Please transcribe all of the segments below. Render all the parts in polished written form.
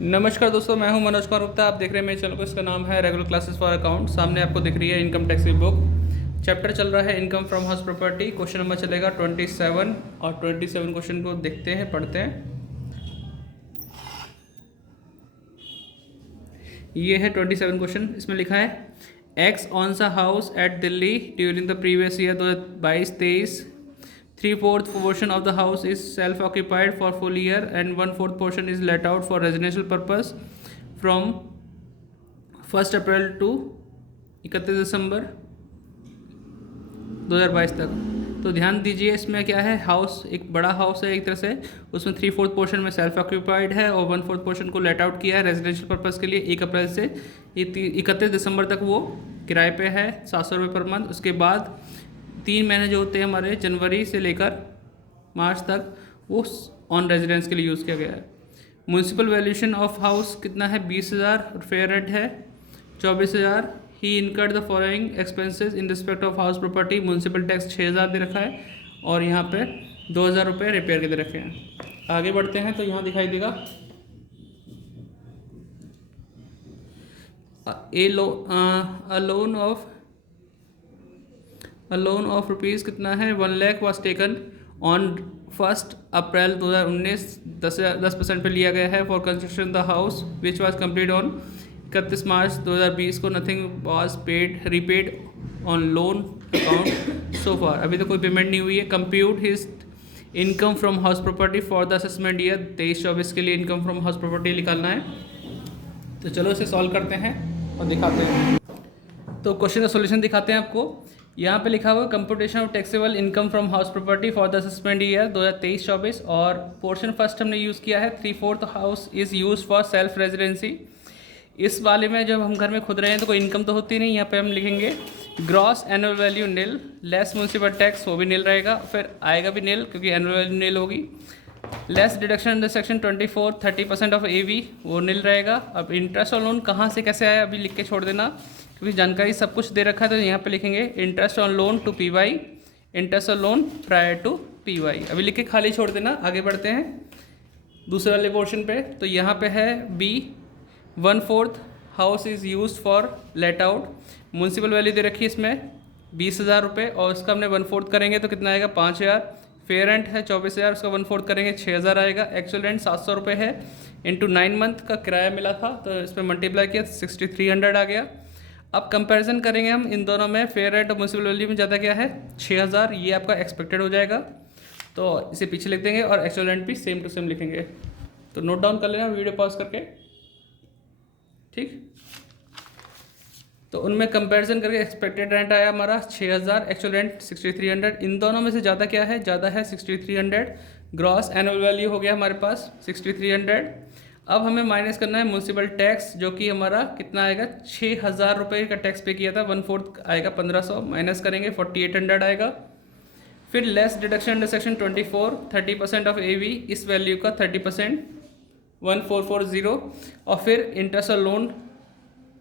नमस्कार दोस्तों, मैं हूं मनोज कुमार गुप्ता। आप देख रहे हैं मेरे चैनल को। इसका नाम है रेगुलर क्लासेस फॉर अकाउंट। सामने आपको दिख रही है इनकम टैक्स की बुक। चैप्टर चल रहा है income from house property. Question number चलेगा 27 और 27 क्वेश्चन को देखते हैं, पढ़ते हैं। ये है 27 क्वेश्चन। इसमें लिखा है X owns a house at Delhi during the previous year 2022-23। 3/4 portion of the house is self-occupied for full year and 1/4 portion is let out for residential purpose from 1st April to 31 दिसंबर 2022 तक। तो ध्यान दीजिए, इसमें क्या है, हाउस एक बड़ा house है एक तरह से। उसमें 3/4 पोर्शन में सेल्फ ऑक्यूपाइड है और 1/4 पोर्शन को लेट आउट किया है रेजिडेंशियल पर्पज़ के लिए। 1 अप्रैल से 31 दिसंबर तक वो किराए पे है, 700 रुपये पर मंथ। उसके बाद 3 महीने जो होते हैं हमारे, जनवरी से लेकर मार्च तक, वो ऑन रेजिडेंस के लिए यूज़ किया गया है। म्यूनसिपल वैल्यूशन ऑफ हाउस कितना है, 20,000। फेयर रेंट है 24,000। He incurred the following expenses in respect of house property. Municipal tax 6,000 दे रखा है और यहाँ पे 2,000 रुपये रिपेयर के दे रखे हैं। आगे बढ़ते हैं तो यहाँ दिखाई देगा अ लोन ऑफ रुपीज़ कितना है, 1 lakh was taken on 1 April 2019। 10% पे लिया गया है for construction the house which was complete on 31 March 2020 को। Nothing was repaid on loan account so far. अभी तो कोई पेमेंट नहीं हुई है। Compute his income from house property for the assessment year 23-24 के लिए इनकम फ्रॉम हाउस प्रॉपर्टी निकालना है। तो चलो इसे सॉल्व करते हैं और दिखाते हैं। तो क्वेश्चन का सोल्यूशन दिखाते हैं आपको। यहाँ पे लिखा हुआ computation of taxable income from house property for the assessment year 2023-24 और पोर्शन फर्स्ट हमने यूज़ किया है 3/4 house is use for self residency. इस वाले में जब हम घर में खुद रहे हैं तो कोई इनकम तो होती नहीं। यहाँ पे हम लिखेंगे ग्रॉस एनुअल वैल्यू नील, लेस म्यूनसिपल टैक्स, वो भी नील रहेगा, फिर आएगा भी नील क्योंकि एनुअल वैल्यू नील होगी। Less deduction under section 24 30% of AV, वो नील रहेगा। अब इंटरेस्ट और लोन कहाँ से कैसे आया अभी लिख के छोड़ देना क्योंकि जानकारी सब कुछ दे रखा है। तो यहाँ पे लिखेंगे interest on loan to PY, interest on loan prior to PY, अभी लिख के खाली छोड़ देना। आगे बढ़ते हैं दूसरे वाले पोर्शन पे। तो यहाँ पे है B, 1/4 house is use for let out. Municipal value दे रखी है इसमें 20,000 रुपये और उसका हमने 1/4 करेंगे तो कितना आएगा, 5,000। फेयर रेंट है 24,000, उसका 1/4 करेंगे 6,000 आएगा। एक्चुअल रेंट 700 रुपये है, इंटू 9 मंथ का किराया मिला था तो इस पर मल्टीप्लाई किया 6,300 आ गया। अब कंपैरिजन करेंगे हम इन दोनों में। फेयर रेंट और म्यूनसिपल वैल्यू में ज़्यादा क्या है, 6,000, ये आपका एक्सपेक्टेड हो जाएगा तो इसे पीछे लिख देंगे और एक्चुअल रेंट भी सेम टू सेम लिखेंगे। तो नोट डाउन कर लेना वीडियो पॉज करके, ठीक। तो उनमें कंपैरिजन करके एक्सपेक्टेड रेंट आया हमारा 6,000, एक्चुअल रेंट 6,300। इन दोनों में से ज़्यादा क्या है, ज़्यादा है 6,300। ग्रॉस एनुअल वैल्यू हो गया हमारे पास 6,300। अब हमें माइनस करना है म्यूनसिपल टैक्स, जो कि हमारा कितना आएगा, 6,000 रुपये का टैक्स पे किया था, 1/4 आएगा 1,500, माइनस करेंगे 4,800 आएगा। फिर less deduction under section 24 30% of AV, इस वैल्यू का 30% 1,440। और फिर interest on loan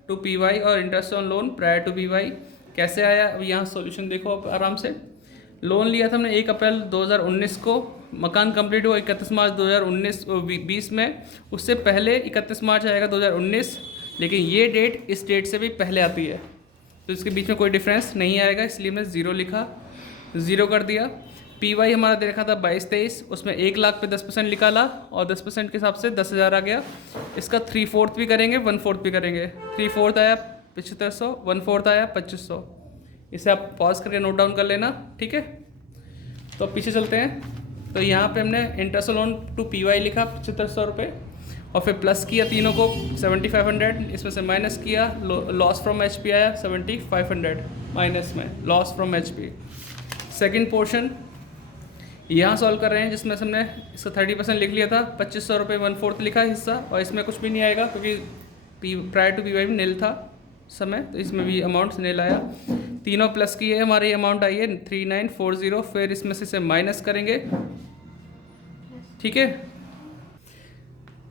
to PY और interest on loan prior to PY कैसे आया। अब यहाँ सॉल्यूशन देखो आप आराम से। लोन लिया था हमने 1 अप्रैल 2019 को, मकान कंप्लीट हुआ 31 मार्च 2019-20 में। उससे पहले 31 मार्च आएगा 2019, लेकिन ये डेट इस डेट से भी पहले आती है तो इसके बीच में कोई डिफरेंस नहीं आएगा, इसलिए हमने 0 लिखा, 0 कर दिया। PY हमारा दे रखा था 22-23, उसमें 1 लाख पे 10% निकाला और 10% के हिसाब से 10,000 आ गया। इसका 3/4 भी करेंगे 1/4 भी करेंगे। 3/4 आया 7,500, 1/4 आया 2,500। इसे आप पॉज करके नोट डाउन कर लेना, ठीक है। तो अब पीछे चलते हैं। तो यहाँ पे हमने इंटरेस्ट लोन टू PY लिखा 7,500 रुपये और फिर प्लस किया तीनों को 7,500, इसमें से माइनस किया, लॉस फ्रॉम HP आया 7,500 माइनस में, loss from HP। Second portion यहाँ सॉल्व कर रहे हैं जिसमें हमने इसका 30% लिख लिया था, 2,500 रुपये 1/4 लिखा है हिस्सा, और इसमें कुछ भी नहीं आएगा क्योंकि प्रायर टू PY में नील था समय, तो इसमें भी अमाउंट नील आया। तीनों प्लस की है, हमारी अमाउंट आई है 3,940। फिर इसमें से इसे माइनस करेंगे, ठीक है।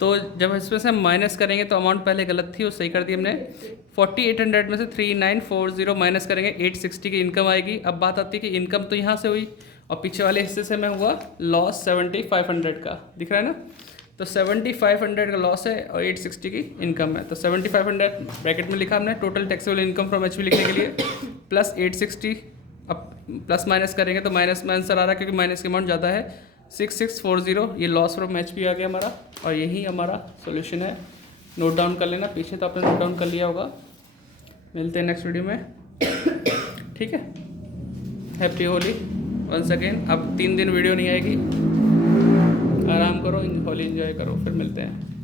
तो जब इसमें से हम माइनस करेंगे तो अमाउंट पहले गलत थी, वो सही कर दी हमने। 4,800 में से 3,940 माइनस करेंगे 860 की इनकम आएगी। अब बात आती है कि इनकम तो यहाँ से हुई और पीछे वाले हिस्से से में हुआ लॉस 7,500 का, दिख रहा है ना। तो 7500 का लॉस है और 860 की इनकम है। तो 7500 ब्रैकेट में लिखा हमने total taxable income from HP लिखने के लिए, प्लस 860, अब प्लस माइनस करेंगे तो माइनस में आंसर आ रहा है क्योंकि माइनस की अमाउंट ज़्यादा है। 6640 ये लॉस फ्रॉम एचपी आ गया हमारा, और यही हमारा सोल्यूशन है। नोट डाउन कर लेना, पीछे तो आपने नोट डाउन कर लिया होगा। मिलते हैं नेक्स्ट वीडियो में, ठीक है। Happy Holi once again. अब 3 दिन वीडियो नहीं आएगी, आराम करो, होली एंजॉय करो, फिर मिलते हैं।